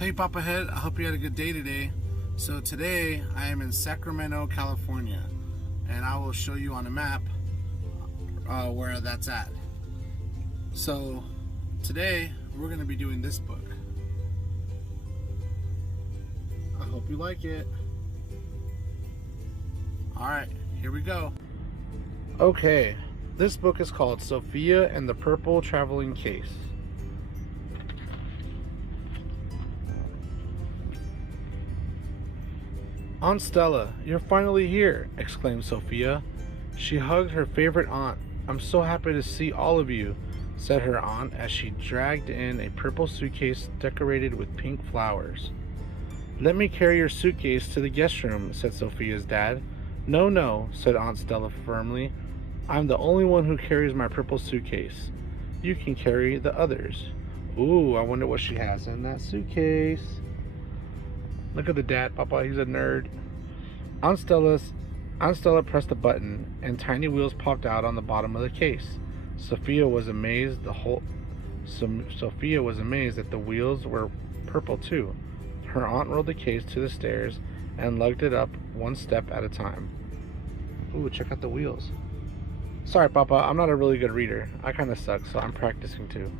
Hey Papa Head, I hope you had a good day today. So today I am in Sacramento, California, and I will show you on a map where that's at. So today we're going to be doing this book. I hope you like it. Alright, here we go. Okay, this book is called Sophia and the Purple Traveling Case. Aunt Stella, you're finally here, exclaimed Sophia. She hugged her favorite aunt. I'm so happy to see all of you, said her aunt as she dragged in a purple suitcase decorated with pink flowers. Let me carry your suitcase to the guest room, said Sophia's dad. No, said Aunt Stella firmly. I'm the only one who carries my purple suitcase. You can carry the others. Ooh, I wonder what she has in that suitcase. Look at the dad, Papa, he's a nerd. Aunt Stella pressed a button, and tiny wheels popped out on the bottom of the case. Sophia was amazed that the wheels were purple too. Her aunt rolled the case to the stairs and lugged it up one step at a time. Ooh, check out the wheels. Sorry, Papa, I'm not a really good reader. I kind of suck, so I'm practicing too.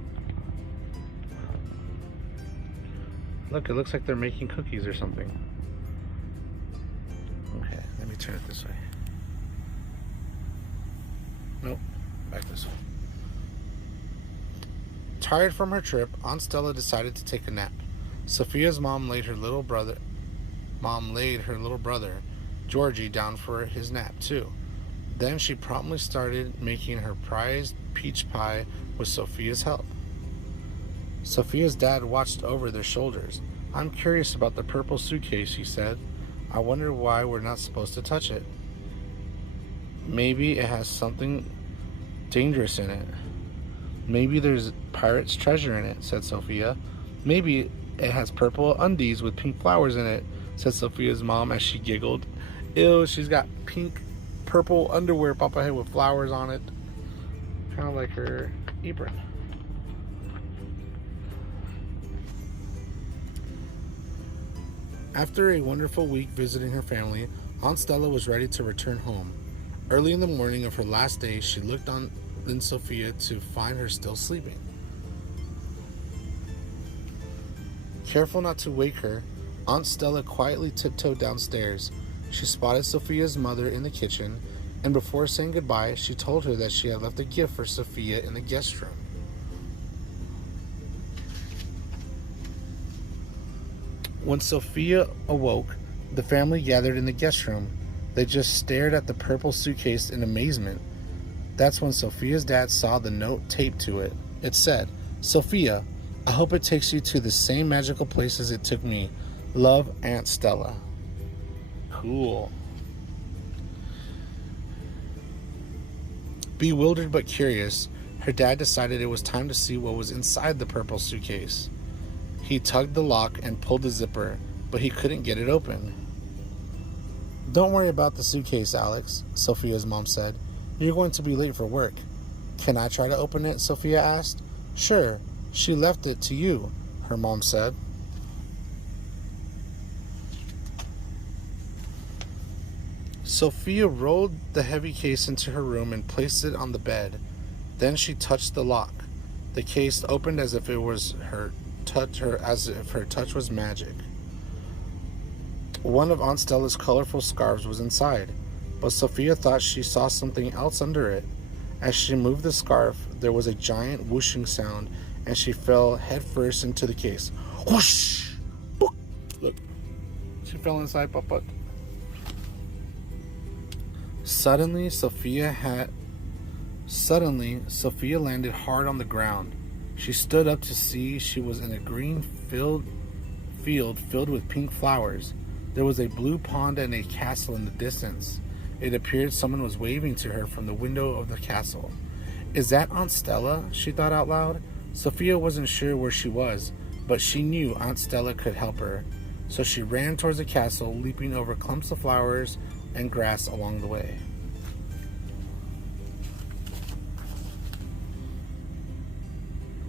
Look, it looks like they're making cookies or something. Okay, let me turn it this way. Nope, back this way. Tired from her trip, Aunt Stella decided to take a nap. Sophia's mom laid her little brother, Georgie, down for his nap too. Then she promptly started making her prized peach pie with Sophia's help. Sophia's dad watched over their shoulders. I'm curious about the purple suitcase, he said. I wonder why we're not supposed to touch it. Maybe it has something dangerous in it. Maybe there's pirate's treasure in it, said Sophia. Maybe it has purple undies with pink flowers in it, said Sophia's mom as she giggled. Ew, she's got pink, purple underwear, Papa Head, with flowers on it. Kind of like her apron. After a wonderful week visiting her family, Aunt Stella was ready to return home. Early in the morning of her last day, she looked on Sophia to find her still sleeping. Careful not to wake her, Aunt Stella quietly tiptoed downstairs. She spotted Sophia's mother in the kitchen, and before saying goodbye, she told her that she had left a gift for Sophia in the guest room. When Sophia awoke, the family gathered in the guest room. They just stared at the purple suitcase in amazement. That's when Sophia's dad saw the note taped to it. It said, Sophia, I hope it takes you to the same magical places it took me. Love, Aunt Stella. Cool. Bewildered but curious, her dad decided it was time to see what was inside the purple suitcase. He tugged the lock and pulled the zipper, but he couldn't get it open. Don't worry about the suitcase, Alex, Sophia's mom said. You're going to be late for work. Can I try to open it? Sophia asked. Sure, she left it to you, her mom said. Sophia rolled the heavy case into her room and placed it on the bed. Then she touched the lock. The case opened as if her touch was magic. One of Aunt Stella's colorful scarves was inside, but Sophia thought she saw something else under it. As she moved the scarf, there was a giant whooshing sound, and she fell headfirst into the case. Whoosh! Book! Look, she fell inside, Papa. Suddenly, Sophia landed hard on the ground. She stood up to see she was in a green field filled with pink flowers. There was a blue pond and a castle in the distance. It appeared someone was waving to her from the window of the castle. Is that Aunt Stella? She thought out loud. Sophia wasn't sure where she was, but she knew Aunt Stella could help her. So she ran towards the castle, leaping over clumps of flowers and grass along the way.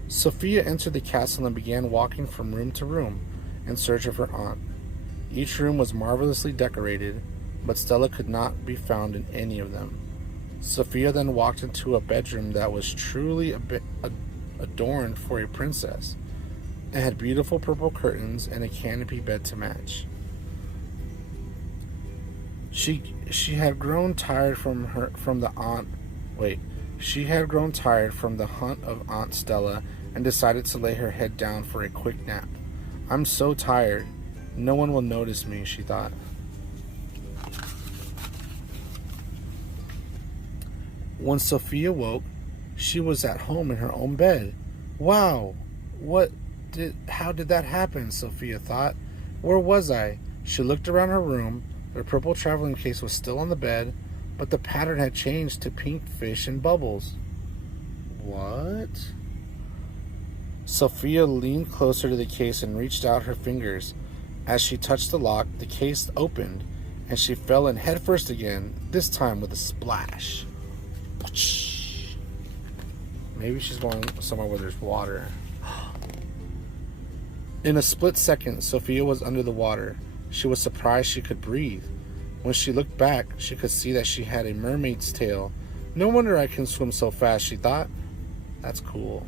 Sophia entered the castle and began walking from room to room. in search of her aunt. Each room was marvelously decorated, but Stella could not be found in any of them. Sophia then walked into a bedroom that was truly adorned for a princess. It had beautiful purple curtains and a canopy bed to match. She had grown tired from the hunt of Aunt Stella and decided to lay her head down for a quick nap. I'm so tired. No one will notice me, she thought. When Sophia woke, she was at home in her own bed. Wow, how did that happen? Sophia thought. Where was I? She looked around her room. The purple traveling case was still on the bed, but the pattern had changed to pink fish and bubbles. What? Sophia leaned closer to the case and reached out her fingers. As she touched the lock, the case opened, and she fell in headfirst again, this time with a splash. Maybe she's going somewhere where there's water. In a split second, Sophia was under the water. She was surprised she could breathe. When she looked back, she could see that she had a mermaid's tail. No wonder I can swim so fast, she thought. That's cool.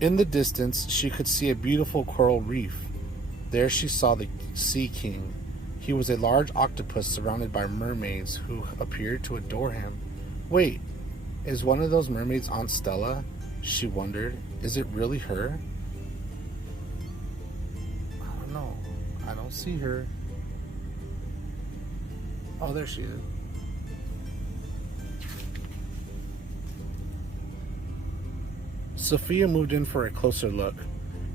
In the distance, she could see a beautiful coral reef. There she saw the Sea King. He was a large octopus surrounded by mermaids who appeared to adore him. Wait, is one of those mermaids Aunt Stella? She wondered. Is it really her? I don't know. I don't see her. Oh, there she is. Sophia moved in for a closer look,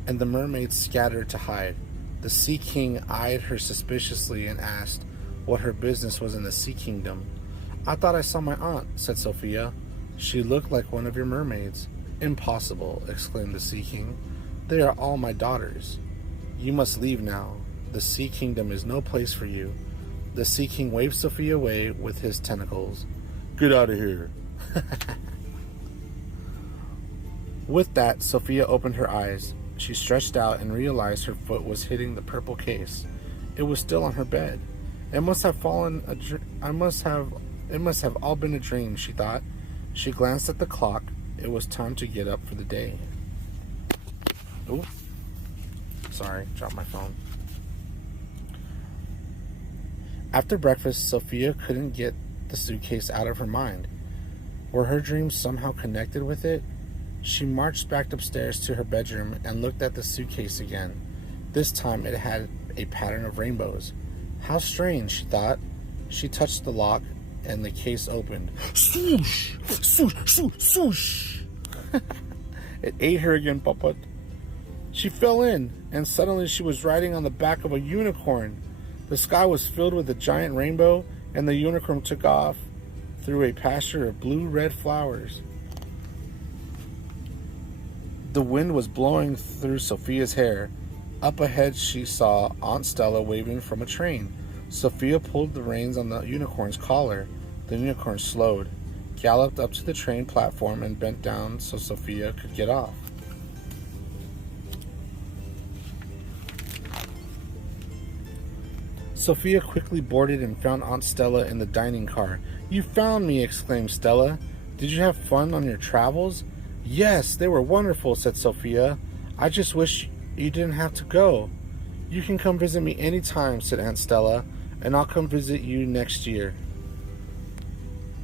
and the mermaids scattered to hide. The Sea King eyed her suspiciously and asked what her business was in the Sea Kingdom. I thought I saw my aunt, said Sophia. She looked like one of your mermaids. Impossible, exclaimed the Sea King. They are all my daughters. You must leave now. The Sea Kingdom is no place for you. The Sea King waved Sophia away with his tentacles. Get out of here. With that, Sophia opened her eyes. She stretched out and realized her foot was hitting the purple case. It was still on her bed. It must have all been a dream, she thought. She glanced at the clock. It was time to get up for the day. Ooh. Sorry, dropped my phone. After breakfast, Sophia couldn't get the suitcase out of her mind. Were her dreams somehow connected with it? She marched back upstairs to her bedroom and looked at the suitcase again. This time it had a pattern of rainbows. How strange, she thought. She touched the lock and the case opened. Swoosh! Swoosh! Swoosh! Swoosh! It ate her again, Papa. She fell in, and suddenly she was riding on the back of a unicorn. The sky was filled with a giant rainbow, and the unicorn took off through a pasture of blue-red flowers. The wind was blowing through Sophia's hair. Up ahead, she saw Aunt Stella waving from a train. Sophia pulled the reins on the unicorn's collar. The unicorn slowed, galloped up to the train platform, and bent down so Sophia could get off. Sophia quickly boarded and found Aunt Stella in the dining car. You found me, exclaimed Stella. Did you have fun on your travels? Yes, they were wonderful, said Sophia. I just wish you didn't have to go. You can come visit me anytime, said Aunt Stella, and I'll come visit you next year.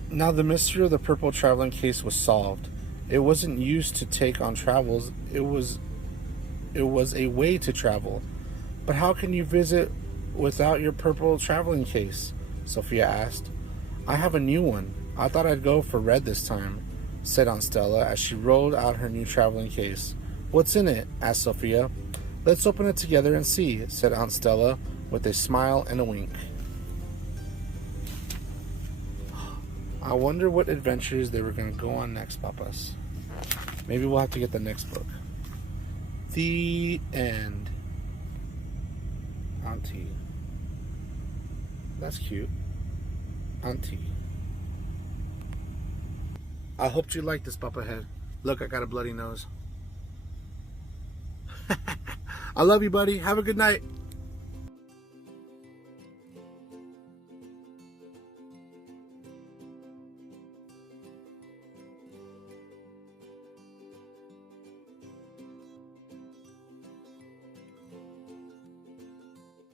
Now the mystery of the purple traveling case was solved. It wasn't used to take on travels. It was a way to travel. But how can you visit without your purple traveling case? Sophia asked. I have a new one. I thought I'd go for red this time, said Aunt Stella as she rolled out her new traveling case. What's in it? Asked Sophia. Let's open it together and see, said Aunt Stella with a smile and a wink. I wonder what adventures they were going to go on next, Papas. Maybe we'll have to get the next book. The end. Auntie. That's cute. Auntie. I hope you like this, Papa Head. Look, I got a bloody nose. I love you, buddy. Have a good night.